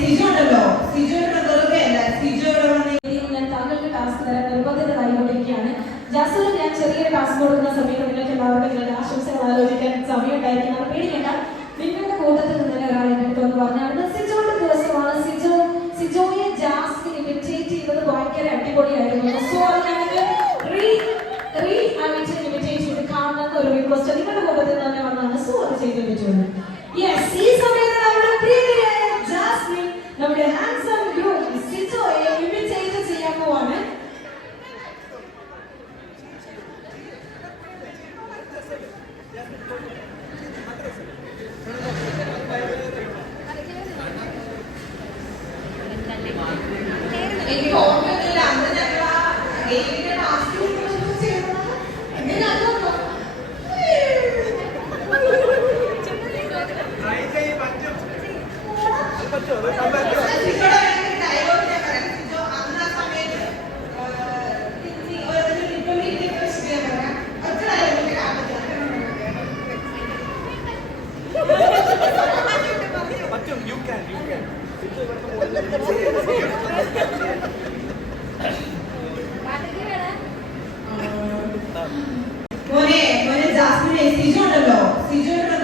സിജു ഉണ്ടല്ലോ, സിജുവിന്റെ വെറുതെ അല്ല, സിജു ഞാൻ താങ്കൾക്ക് ടാസ്ക് തരാൻ നിർബന്ധിതരായിക്കൊണ്ടിരിക്കുകയാണ്. ജാസുവിന് ഞാൻ ചെറിയൊരു ടാസ്ക് കൊടുക്കുന്ന സമയത്ത് നിങ്ങൾക്ക് എല്ലാവർക്കും നിങ്ങളുടെ ആശംസകൾ ആലോചിക്കാൻ സമയം ഉണ്ടായിരിക്കും. അത് പേടിക്കേണ്ട. നിങ്ങളുടെ കൂട്ടത്തിൽ നിന്നുള്ള ഒരാൾ എൻ്റെ അടുത്ത് വന്ന് പറഞ്ഞാണ് സിജോയുടെ ദിവസമാണ്, സിജോയെ ജാസ്മിൻ ഇമിറ്റേറ്റ് ചെയ്തത് ഭയങ്കര അടിപൊളിയായിരുന്നു. സോ അത് ഞങ്ങൾക്ക് ഇമിറ്റേറ്റ് ചെയ്ത് കാണുന്ന ഒരു റിക്വസ്റ്റ് നിങ്ങളുടെ കൂട്ടത്തിൽ തന്നെ വന്നാണ്. സോ അത് ചെയ്ത് പറ്റുള്ളൂ. യെസ്, ഈ സമയത്ത് നമ്മുടെ പ്രിയങ്കരായ ജാസ്മിൻ നമ്മുടെ ഹാൻസം ഗ്രൂം സിജോയെ ഇമിറ്റേറ്റ് ചെയ്യാൻ പോവാണ്. എനിക്ക് ഓർമ്മയില്ല, അന്ന് ഞങ്ങൾ ആ ഗെയിമിന്റെ ടാസ്ക് ചെയ്തതാണ്. എങ്ങനെ അതൊന്നും മോനെ ജാസ്മിനെ സിജു ഉണ്ടല്ലോ, സിജുവിന്റെ